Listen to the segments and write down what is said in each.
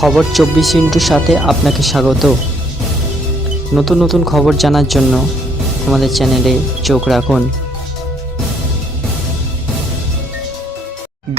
খবর চব্বিশ ইন্টুর সাথে আপনাকে স্বাগত। নতুন নতুন খবর জানার জন্য আমাদের চ্যানেলে চোখ রাখুন।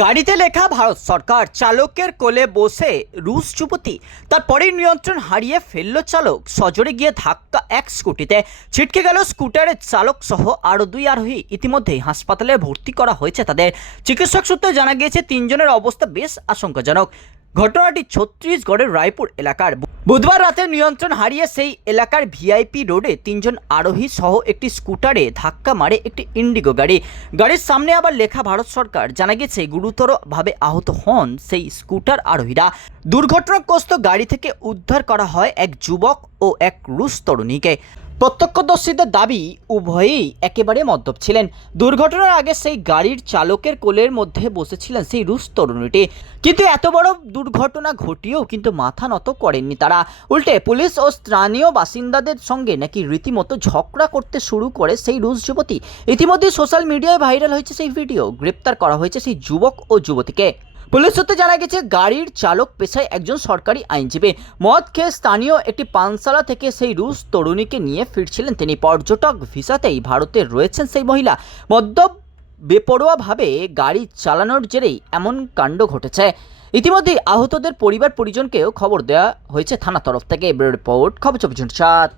গাড়িতে লেখা ভারত সরকার চালকের কোলে বসে রুশ যুবতী তারপরেই নিয়ন্ত্রণ হারিয়ে ফেলল চালক। সজোরে গিয়ে ধাক্কা এক স্কুটিতে। ছিটকে গেল স্কুটারের চালক সহ আরও দুই আরোহী। ইতিমধ্যেই হাসপাতালে ভর্তি করা হয়েছে তাদের। চিকিৎসক সূত্রে জানা গিয়েছে, তিনজনের অবস্থা বেশ আশঙ্কাজনক। ঘটনাটি ছত্তিশগড়ের রায়পুর এলাকার। বুধবার রাতে নিয়ন্ত্রণ হারিয়ে সেই এলাকার ভিআইপি রোডে তিনজন আরোহী সহ একটি স্কুটারে ধাক্কা মারে একটি ইন্ডিগো গাড়ি। গাড়ির সামনে আবার লেখা ভারত সরকার। জানা গেছে, গুরুতরভাবে আহত হন সেই স্কুটার আরোহীরা। দুর্ঘটনাগ্রস্ত গাড়ি থেকে উদ্ধার করা হয় এক যুবক ও এক রুশ তরুণীকে। প্রত্যক্ষদর্শীদের দাবি, উভয়েই একেবারে মদ্যপ ছিলেন। দুর্ঘটনার আগে সেই গাড়ির চালকের কোলের মধ্যে বসেছিলেন সেই রুশ তরুণীটি। কিন্তু এত বড় দুর্ঘটনা ঘটিয়েও কিন্তু মাথা নত করেননি তারা। উল্টে পুলিশ ও স্থানীয় বাসিন্দাদের সঙ্গে নাকি রীতিমতো ঝগড়া করতে শুরু করে সেই রুশ যুবতী। ইতিমধ্যে সোশ্যাল মিডিয়ায় ভাইরাল হয়েছে সেই ভিডিও। গ্রেপ্তার করা হয়েছে সেই যুবক ও যুবতীকে। পুলিশ সূত্রে জানা গেছে, গাড়ির চালক পেশায় একজন সরকারি আইনজীবী। মদ খেয়ে স্থানীয় একটি পানশালা থেকে সেই রুশ তরুণীকে নিয়ে ফিরছিলেন তিনি। পর্যটক ভিসাতেই ভারতে রয়েছেন সেই মহিলা। মদ্য বেপরোয়াভাবে গাড়ি চালানোর জেরেই এমন কাণ্ড ঘটেছে। ইতিমধ্যেই আহতদের পরিবার পরিজনকেও খবর দেওয়া হয়েছে থানা তরফ থেকে। রিপোর্ট, খবর চব্বিশ সাত।